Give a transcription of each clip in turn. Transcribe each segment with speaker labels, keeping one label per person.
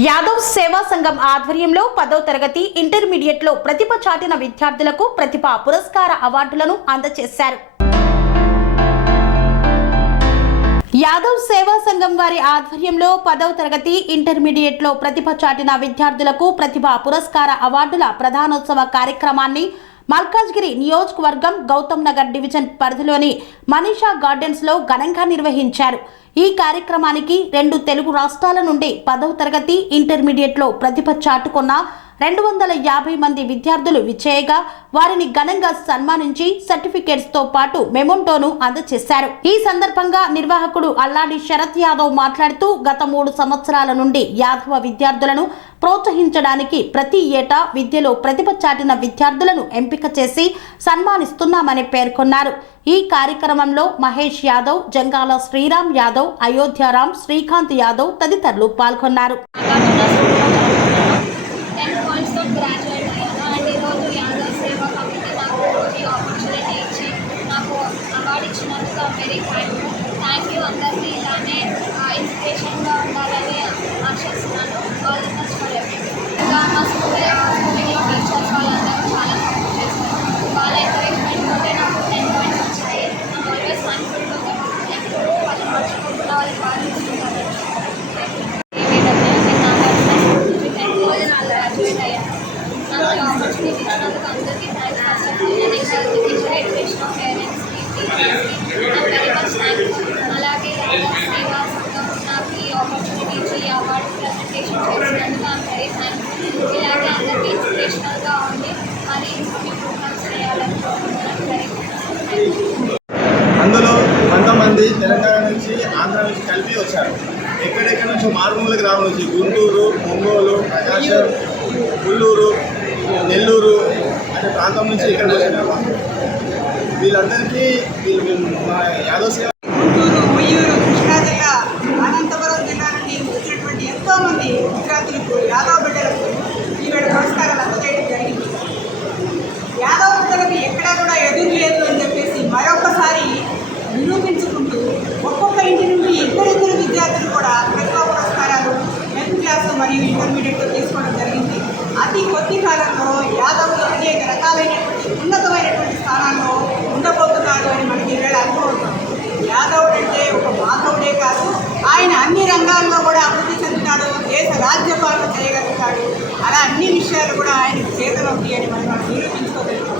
Speaker 1: యాదవ్ సేవా సంఘం ఆధ్వర్యంలో పదో తరగతి ఇంటర్మీడియట్లో ప్రతిభ చాటిన విద్యార్థులకు ప్రతిభ పురస్కార అవార్డులను అందజేశారు యాదవ్ సేవా సంఘం వారి ఆధ్వర్యంలో పదవ తరగతి ఇంటర్మీడియట్లో ప్రతిభ చాటిన విద్యార్థులకు ప్రతిభ పురస్కార అవార్డుల ప్రధానోత్సవ కార్యక్రమాన్ని మల్కాజ్గిరి నియోజకవర్గం గౌతమ్ నగర్ డివిజన్ పరిధిలోని మనీషా గార్డెన్స్లో ఘనంగా నిర్వహించారు. ఈ కార్యక్రమానికి రెండు తెలుగు రాష్ట్రాల నుండి పదవ తరగతి ఇంటర్మీడియట్లో ప్రతిభ చాటుకున్న రెండు వందల యాభై మంది విద్యార్థులు విచ్చేయగా వారిని ఘనంగా సన్మానించి సర్టిఫికేట్స్తో పాటు మెమోంటోను అందజేశారు ఈ సందర్భంగా నిర్వాహకుడు అల్లాడి శరత్ యాదవ్ మాట్లాడుతూ గత మూడు సంవత్సరాల నుండి యాదవ విద్యార్థులను ప్రోత్సహించడానికి ప్రతి ఏటా విద్యలో ప్రతిభ చాటిన విద్యార్థులను ఎంపిక చేసి సన్మానిస్తున్నామని పేర్కొన్నారు. ఈ కార్యక్రమంలో మహేష్ యాదవ్ జంగాల శ్రీరామ్ యాదవ్ అయోధ్యారాం శ్రీకాంత్ యాదవ్ తదితరులు పాల్గొన్నారు.
Speaker 2: అలాగే సేవా సంఘం నాకు ఈ ఆపర్చునిటీ ఇచ్చి ఈ అవార్డు ప్రజెంటేషన్ చేసినందుకు ఐమ్ వెరీ థ్యాంక్ఫుల్ ఇలాగే అందరికీ ఇన్స్పిరేషనల్గా ఉండి మరి ప్రోగ్రామ్స్ వెరీ
Speaker 3: అందులో కొంతమంది తెలంగాణ నుంచి ఆంధ్ర నుంచి కలిపి వచ్చారు. ఎక్కడెక్కడ నుంచి? మారుమూల గ్రామం నుంచి గుంటూరు ఒంగోలు ప్రకాశం గుల్లూరు అనే ప్రాంతం నుంచి ఇక్కడికి వచ్చినాము? వీళ్ళందరికీ మా యాదవ్ సేవ
Speaker 4: యాదవుడు అంటే ఒక మాధవుడే కాదు. ఆయన అన్ని రంగాల్లో కూడా అభివృద్ధి చెందుతాడు దేశ రాజ్యపాలన చేయగలుగుతాడు. అలా అన్ని విషయాలు కూడా ఆయనకు చేతనవుతాయి అని మనం మనం నిరూపించుకోగలుగుతాం.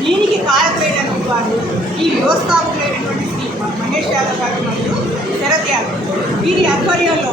Speaker 4: దీనికి కారకులైన వారు ఈ వ్యవస్థాపకులైనటువంటి శ్రీ మహేష్ యాదవ్ గారు మరియు శరత్ యాదవ్. వీరి ఆధ్వర్యంలో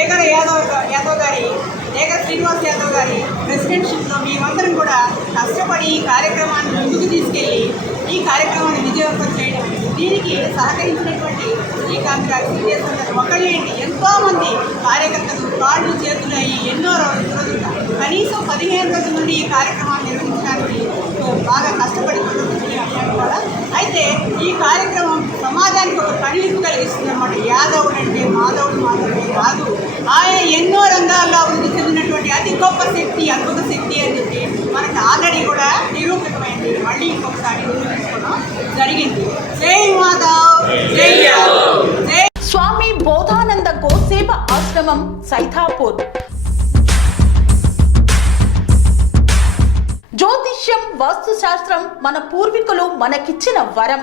Speaker 4: ఏగర యాదవ్ యాదవ్ గారి ఏగర శ్రీనివాస్ యాదవ్ గారి ప్రెసిడెంట్షిప్లో మేమందరం కూడా కష్టపడి ఈ కార్యక్రమాన్ని ముందుకు తీసుకెళ్ళి ఈ కార్యక్రమాన్ని విజయవంతం చేయడం దీనికి సహకరించినటువంటి శ్రీకాంత్ గారు సీరియస్ గారు ఒకళ్ళేంటి ఎంతో మంది కార్యకర్తలు కాళ్ళు చేతులు అయ్యి ఎన్నో రోజు- రోజులుగా కనీసం పదిహేను రోజుల నుండి ఈ కార్యక్రమాన్ని నిర్వహించడానికి బాగా కష్టపడి అన్నారు కూడా. అయితే ఈ కార్యక్రమం సమాజానికి ఒక కనువిప్పు కలిగిస్తుంది అన్నమాట యాదవుడు అంటే మాధవుడు మాత్రమే కాదు. ఆయన ఎన్నో రంగాల్లో అభివృద్ధి చెందినటువంటి అతి గొప్ప శక్తి అద్భుత శక్తి అని చెప్పి మనకి ఆల్రెడీ కూడా నిరూపితమైంది. మళ్ళీ ఇంకొకసారి నిరూపించుకోవడం జరిగింది. జై మాధవ్ జై జై
Speaker 1: స్వామి బోధానంద గోసేవ ఆశ్రమం సైథాపూర్ జ్యోతిష్యం వాస్తుశాస్త్రం మన పూర్వీకులు మనకిచ్చిన వరం.